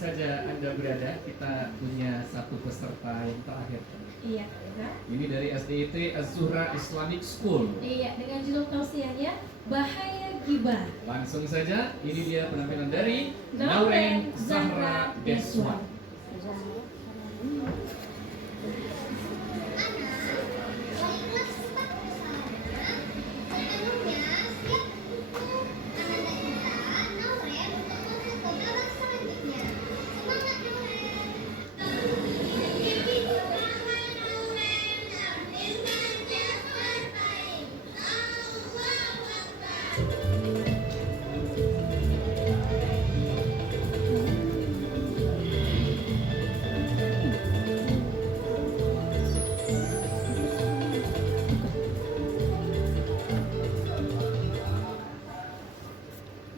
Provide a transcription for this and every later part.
saja Anda berada, kita punya satu peserta yang terakhir. Iya. Ini dari SDIT Az-Zuhra Islamic School. Iya, dengan judul tausiahnya Bahaya Gibah. Langsung saja, ini dia penampilan dari Nauren Nauren Zahra Deswan.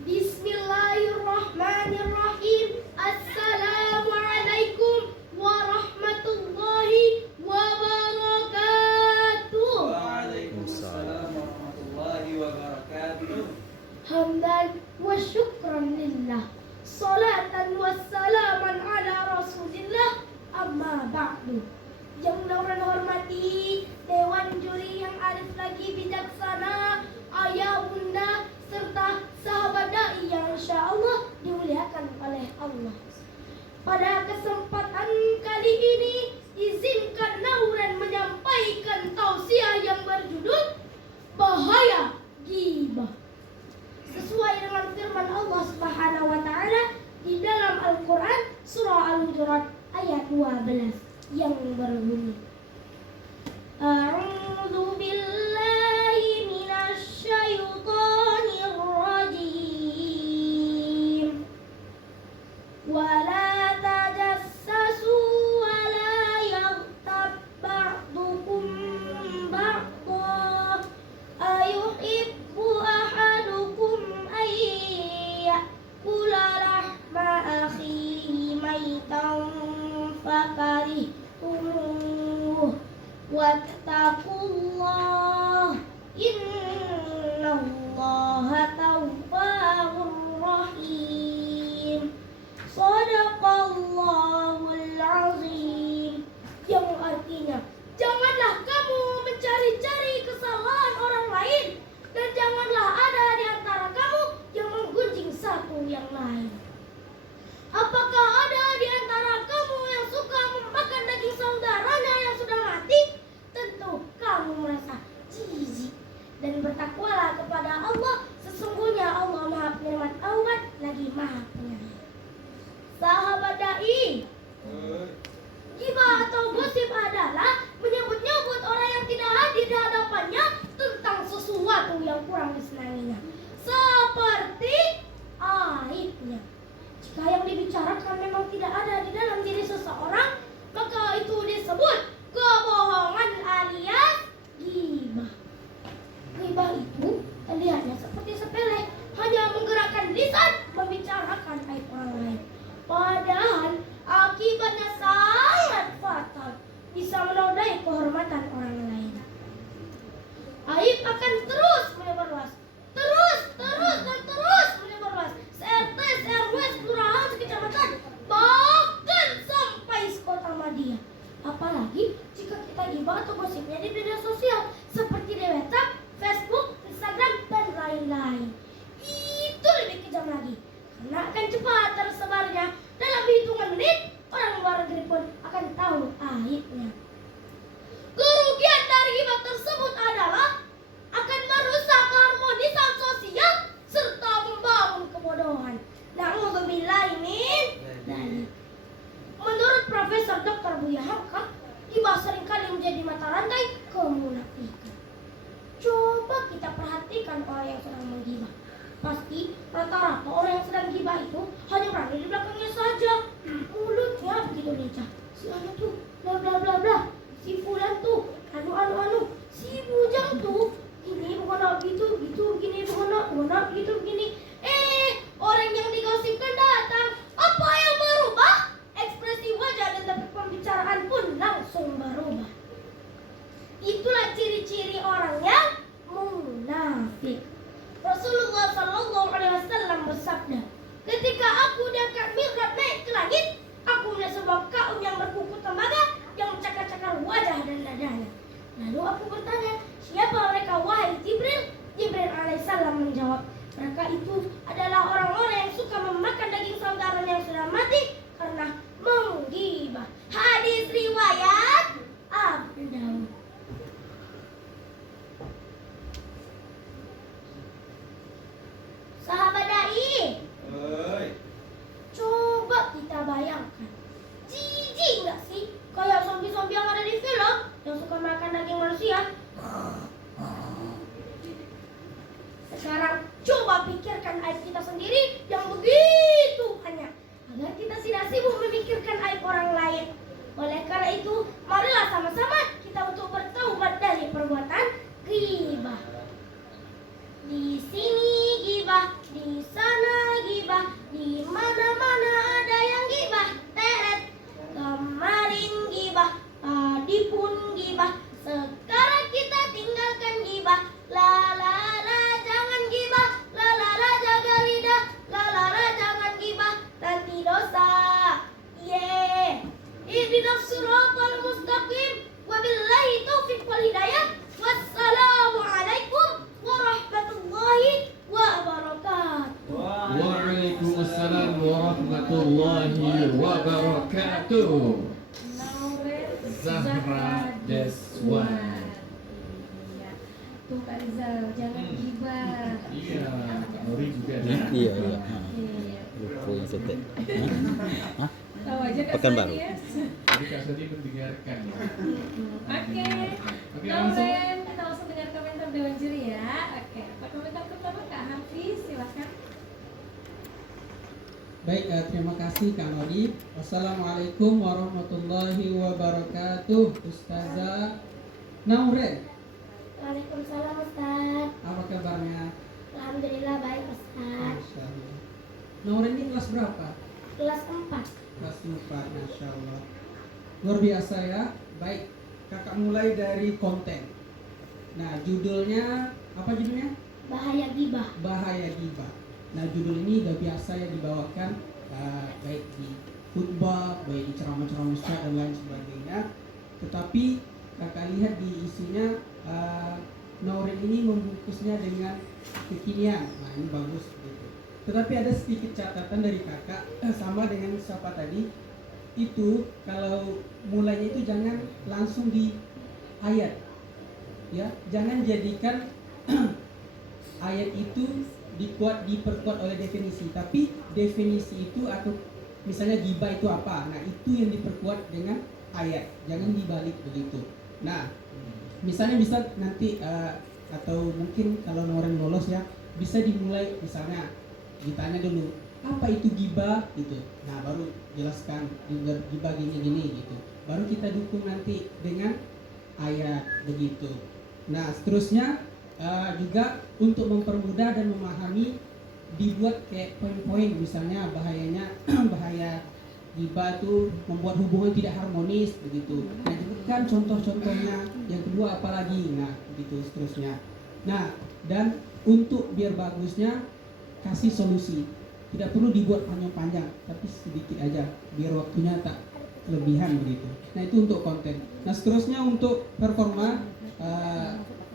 Bismillahirrahmanirrahim. Assalamualaikum warahmatullahi wabarakatuh. Waalaikumsalam warahmatullahi wabarakatuh. Hamdan wa syukran lillah. Salatan wa salaman ala rasulillah. Amma ba'du. Yang Nauren hormati Dewan Juri yang arif lagi bijaksana, ayah bunda serta sahabat dai yang insya Allah dimuliakan oleh Allah. Pada kesempatan kali ini izinkan Nauren menyampaikan tausiah yang berjudul Bahaya Ghibah. Sesuai dengan firman Allah Subhanahu wa taala di dalam Al-Qur'an surah Al-Hujurat ayat 12 yang berbunyi, A'udzu billahi minasy syaithanir rajim. Wala tajassasu wala yaghtab ba'dukum ba'dha ayuhibbu ahadukum ay ya'kula lahma akhihi maitan fakarihtumuh wattaqullah innallaha tawwabur rahim. Shadaqallahul azim. Yang artinya, janganlah kamu mencari-cari kesalahan orang lain, dan janganlah ada di antara kamu yang menggunjing satu yang lain. Apakah ada di antara kamu yang suka memakan daging saudaranya yang sudah mati? Tentu kamu merasa jijik. Dan bertakwalah kepada Allah, sesungguhnya Allah Maha Penyayang Awad lagi Maha Penyayang. Sahabat dai, ghibah atau gosip adalah menyebut-nyebut orang yang tidak hadir di hadapannya tentang sesuatu yang kurang disenanginya, seperti aibnya. Jika yang dibicarakan memang tidak ada di dalam diri seseorang, maka itu disebut kebohongan alias ghibah. Ghibah itu terlihatnya seperti sepele, hanya menggerakkan lisan membicarakan aib orang lain. Padahal akibatnya sangat fatal, bisa menodai kehormatan orang lain. Aib akan terus menyebar luas, terus menyebar luas. RT, RW, kelurahan, sekecamatan, bahkan sampai sekota Madya. Apalagi jika kita ghibah atau gosipnya di media sosial seperti di WhatsApp, Facebook, Instagram, dan lain-lain. Itu lebih kejam lagi, karena akan cepat tersebarnya. Dalam hitungan menit, orang luar negeri pun akan tahu aibnya. Kerugian dari ghibah tersebut adalah akan merusak keharmonisan sosial serta membangun kebodohan. Na'udzubillahi min dzalik. Menurut Profesor Dr. Buya Hamka, ghibah seringkali menjadi mata rantai kemunafikan. Coba kita perhatikan orang yang sedang menggibah. Pasti rata-rata orang yang sedang gibah itu hanya berada di belakangnya saja. Mulutnya begitu lincah. Si anu tuh, bla bla bla bla. Si fulan tuh, anu. Si bujang tuh, ini bukan gitu, gini bukan gitu, begini. Orang yang digosipkan datang. Apa yang berubah? Ekspresi wajah dan topik pembicaraan pun langsung berubah. Itulah ciri-ciri orang yang munafik. Rasulullah Shallallahu Alaihi Wasallam bersabda, ketika aku diangkat Marilah sama-sama kita untuk bertaubat dari perbuatan ghibah. Di sini gibah, di sana gibah, di mana-mana ada yang gibah. Teret. Kemarin gibah, tadi pun gibah, sekarang kita tinggalkan gibah. La la la jangan gibah, la la la jaga lidah, la la la jangan gibah, nanti dosa. Ye. Ihdinas siratal mustaqim, wabillahi taufiq wal hidayah. Wassalamualaikum warahmatullahi wabarakatuh. Waalaikumsalam warahmatullahi wabarakatuh. Nauren Zahra Deswan. Iya. Tuh Kak Rizal, jangan gibah. Iya, Kak Nuri juga ada. Iya. Iya. Buku yang setek. Tahu aja Kak Pekanbaru. Sadi ya. Jadi Kak Sadi mendengarkan ya. Oke. Oke, langsung. Nauren, kita langsung dengar komentar Dewan Juri ya. Oke, apa komentar pertama Kak Hafiz? Silakan. Baik, terima kasih Kak Nodi. Wassalamualaikum warahmatullahi wabarakatuh. Ustazah Nauren, Waalaikumsalam Ustaz. apa kabarnya? Alhamdulillah baik Ustaz. Masya Allah. Nauren ini kelas berapa? Kelas 4. Kelas 4, Masya Allah. Luar biasa ya. Baik, kakak mulai dari konten. Nah, judulnya, apa judulnya? Bahaya gibah. Bahaya Gibah. Nah, judul ini udah biasa ya dibawakan baik di khutbah, baik di ceramah-ceramah ustaz dan lain sebagainya. Tetapi kakak lihat di isinya Nauren ini membungkusnya dengan kekinian. Nah, ini bagus gitu. Tetapi ada sedikit catatan dari kakak sama dengan siapa tadi. Itu kalau mulainya itu jangan langsung di ayat. Ya, jangan jadikan ayat itu diperkuat oleh definisi, tapi definisi itu atau misalnya gibah itu apa, nah itu yang diperkuat dengan ayat, jangan dibalik begitu. Nah, misalnya bisa nanti atau mungkin kalau orang lolos ya bisa dimulai misalnya ditanya dulu apa itu gibah gitu, nah baru jelaskan gibah gini gitu, baru kita dukung nanti dengan ayat begitu. Nah seterusnya juga untuk mempermudah dan memahami dibuat kayak poin-poin, misalnya bahayanya bahaya gibah itu membuat hubungan tidak harmonis begitu. Nah kan contoh-contohnya, yang kedua apalagi, nah begitu seterusnya. Nah dan untuk biar bagusnya kasih solusi, tidak perlu dibuat panjang-panjang tapi sedikit aja biar waktunya tak kelebihan begitu. Nah itu untuk konten. Nah seterusnya untuk performa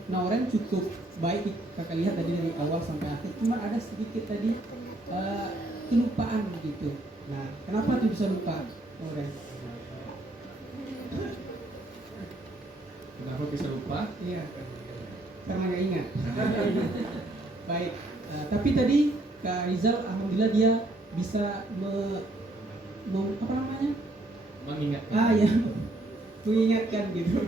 Nauren cukup baik, kakak lihat tadi dari awal sampai akhir, cuma ada sedikit tadi kelupaan begitu. Nah, kenapa tuh bisa lupa, Nauren? Kenapa bisa lupa? Iya, karena nggak ingat. Baik, tapi tadi Kak Rizal, alhamdulillah dia bisa apa namanya? Mengingatkan. Ya, mengingatkan gitu.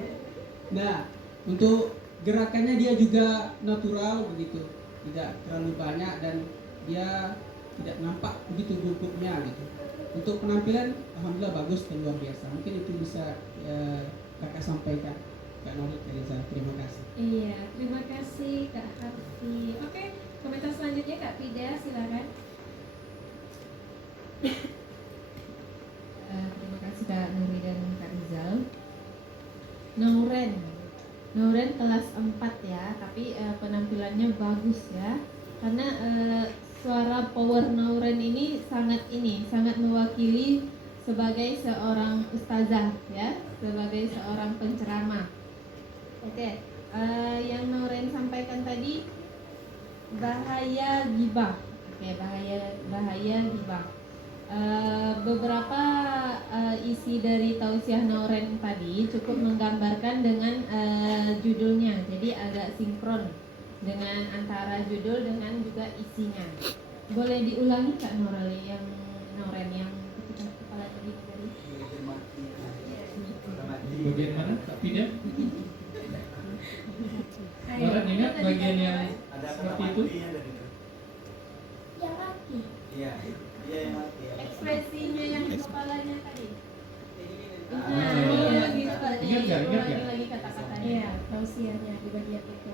Nah, untuk gerakannya dia juga natural begitu, tidak terlalu banyak dan dia tidak nampak begitu gugupnya gitu. Untuk penampilan alhamdulillah bagus dan luar biasa. Mungkin itu bisa kakak sampaikan Kak Nori Kariza. Terima kasih. Iya, terima kasih Kak Hafiz. Oke, komentar selanjutnya Kak Pida, silakan. Terima kasih Kak Nuri dan Kak Rizal. Nauren kelas 4 ya, tapi penampilannya bagus ya. Karena suara power Nauren ini sangat mewakili sebagai seorang ustazah ya, sebagai seorang penceramah. Oke, yang Nauren sampaikan tadi bahaya gibah. Oke, bahaya gibah. Beberapa isi dari tausiah Nauren tadi cukup menggambarkan dengan judulnya, jadi agak sinkron dengan antara judul dengan juga isinya. Boleh diulangi Kak Nauren yang ketika kepala tadi dari Bagian mana? Kak Pida? Ayo, Nauren ingat tadi bagian Kak yang Nauren. seperti itu? Yang mati. Iya, iya yang mati. Ekspresinya yang di kepalanya tadi. Ah, Gitu Pak. ingat nggak? di bagian itu.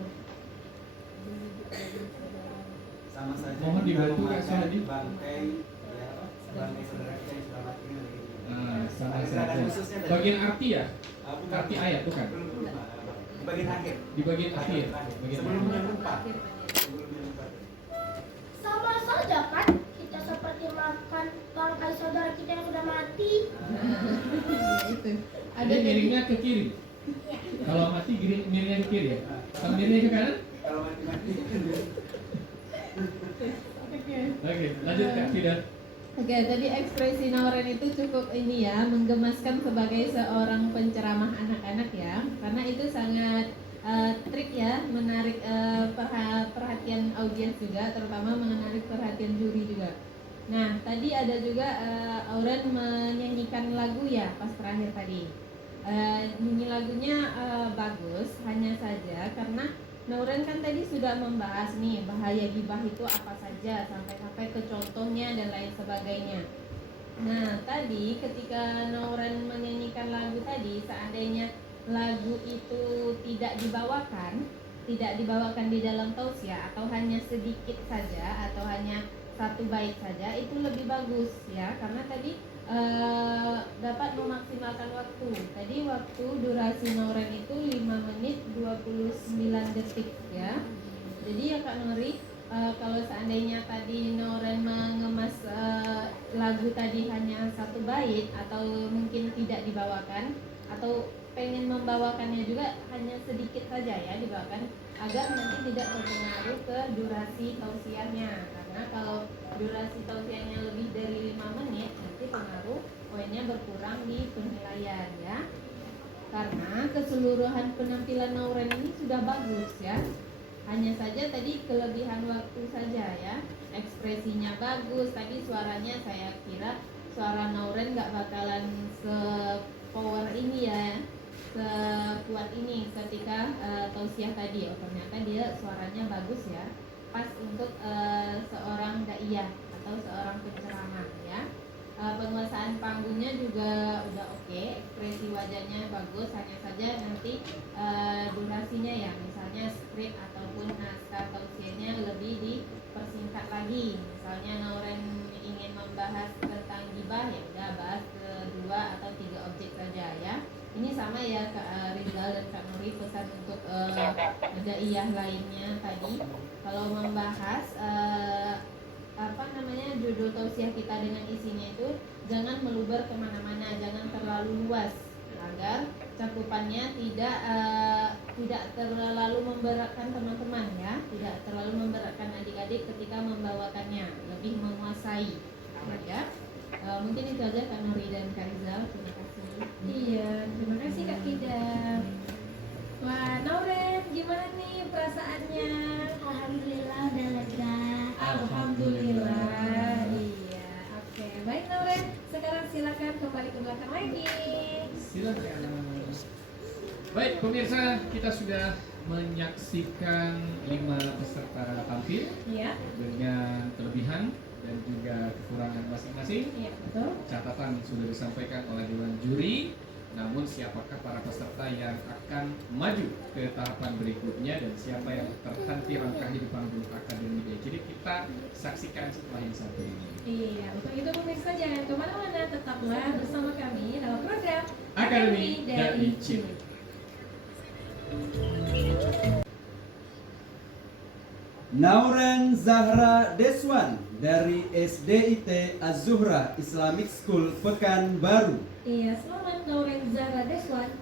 Sama saja. Mohon kita dibantu, Kak memakan Sohadi. bangkai ya, bangkai saudara kita yang sudah mati kan begitu. Nah, sama Ada saja. khususnya dari- Bagian arti ya? Bukan. Arti ayat bukan? Belum, Pak. Di bagian akhir. Di bagian akhir. Bagian Sebelum akhir. yang lupa. Sebelum yang lupa. Sama saja kan? Kita seperti makan bangkai saudara kita yang sudah mati. Ya, itu. Ada Jadi dari miringnya ke kiri. Kalau mati miringnya ke kiri ya? Kalau miringnya ke kanan? Kalau mati-mati. Oke. Oke, lanjut Kak Fida. Oke, tadi ekspresi Nauren itu cukup ini ya, menggemaskan sebagai seorang penceramah anak-anak ya, karena itu sangat trik ya, menarik perhatian audiens juga, terutama menarik perhatian juri juga. Nah, tadi ada juga Auren menyanyikan lagu ya pas terakhir tadi. Nyanyi lagunya bagus, hanya saja karena Nauren kan tadi sudah membahas nih bahaya gibah itu apa saja sampai ke contohnya dan lain sebagainya. Nah tadi ketika Nauren menyanyikan lagu tadi, seandainya lagu itu tidak dibawakan di dalam tausiah atau hanya sedikit saja atau hanya satu bait saja, itu lebih bagus ya, karena tadi dapat memaksimalkan waktu. Tadi waktu durasi Nauren itu 5 menit 29 detik ya. Jadi ya Kak Nori, kalau seandainya tadi Nauren mengemas lagu tadi hanya satu bait atau mungkin tidak dibawakan atau pengen membawakannya juga hanya sedikit saja ya dibawakan, agar nanti tidak berpengaruh ke durasi tausiahnya, karena kalau durasi tausiahnya lebih dari 5 menit nanti pengaruh poinnya berkurang di penilaian ya, karena keseluruhan penampilan Nauren ini sudah bagus ya, hanya saja tadi kelebihan waktu saja ya, ekspresinya bagus, tadi suaranya saya kira suara Nauren gak bakalan se-power ini ya, sekuat ini ketika tausiah tadi. Oh ternyata dia suaranya bagus ya, pas untuk seorang daiyah atau seorang penceramah ya. Penguasaan panggungnya juga udah oke, ekspresi wajahnya bagus, hanya saja nanti durasinya ya, misalnya skrip ataupun naskah tausiahnya lebih dipersingkat lagi. Misalnya Nauren ingin membahas tentang gibah, ya udah bahas 2 atau 3 objek saja ya. Ini sama ya Kak Rizal dan Kak Nuri, pesan untuk daiyah lainnya tadi, kalau membahas judul tausiah kita dengan isinya itu jangan meluber kemana-mana, jangan terlalu luas agar cakupannya tidak terlalu memberatkan teman-teman ya, tidak terlalu memberatkan adik-adik ketika membawakannya, lebih menguasai ya. Mungkin itu aja Kak Nuri dan Kak Rizal, terima kasih. Iya, terima kasih Kak Fida. Wah, Nauren, gimana nih perasaannya? Alhamdulillah udah lega. Alhamdulillah. Iya, oke. Baik Nauren, sekarang silakan kembali ke belakang lagi. Silakan. Baik pemirsa, kita sudah menyaksikan 5 peserta tampil Iya, dengan kelebihan dan juga kekurangan masing-masing. iya betul. Catatan sudah disampaikan oleh Dewan Juri. Namun siapakah para peserta yang akan maju ke tahapan berikutnya dan siapa yang terhenti langkahnya di panggung Akademi Dai Cilik, kita saksikan setelah yang satu ini. Iya, untuk itu pemirsa jangan kemana-mana, tetaplah bersama kami dalam program Akademi Dai Cilik. Nauren Zahra Deswan dari SDIT Az-Zuhra Islamic School Pekanbaru. Iya, selamat Nauren Zahra Deswan.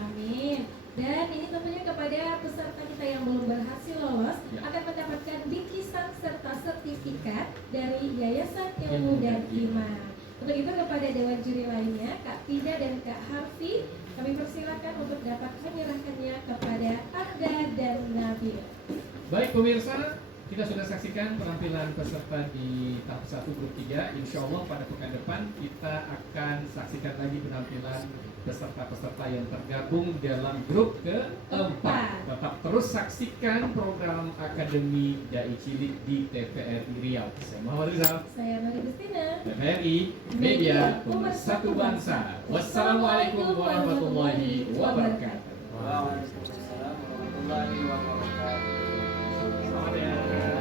Amin. Dan ini tentunya kepada peserta kita yang belum berhasil lolos akan mendapatkan bingkisan serta sertifikat dari Yayasan Ilmu dan Iman. Untuk itu kepada Dewan Juri lainnya, Kak Fida dan Kak Harfi, kami persilakan untuk dapat menyerahkannya kepada Anda dan Nabil. Baik pemirsa, kita sudah saksikan penampilan peserta di tahap 1 grup 3. Insya Allah pada pekan depan kita akan saksikan lagi penampilan peserta-peserta yang tergabung dalam grup keempat. Tetap terus saksikan program Akademi Dai Cilik di TVRI Riau. Saya Muhammad Rizal, Saya Mari Gustina. TVRI Media Pemersatu Bangsa. Wassalamualaikum warahmatullahi wabarakatuh. Waalaikumsalam warahmatullahi wabarakatuh. warahmatullahi wabarakatuh. Selamat ya.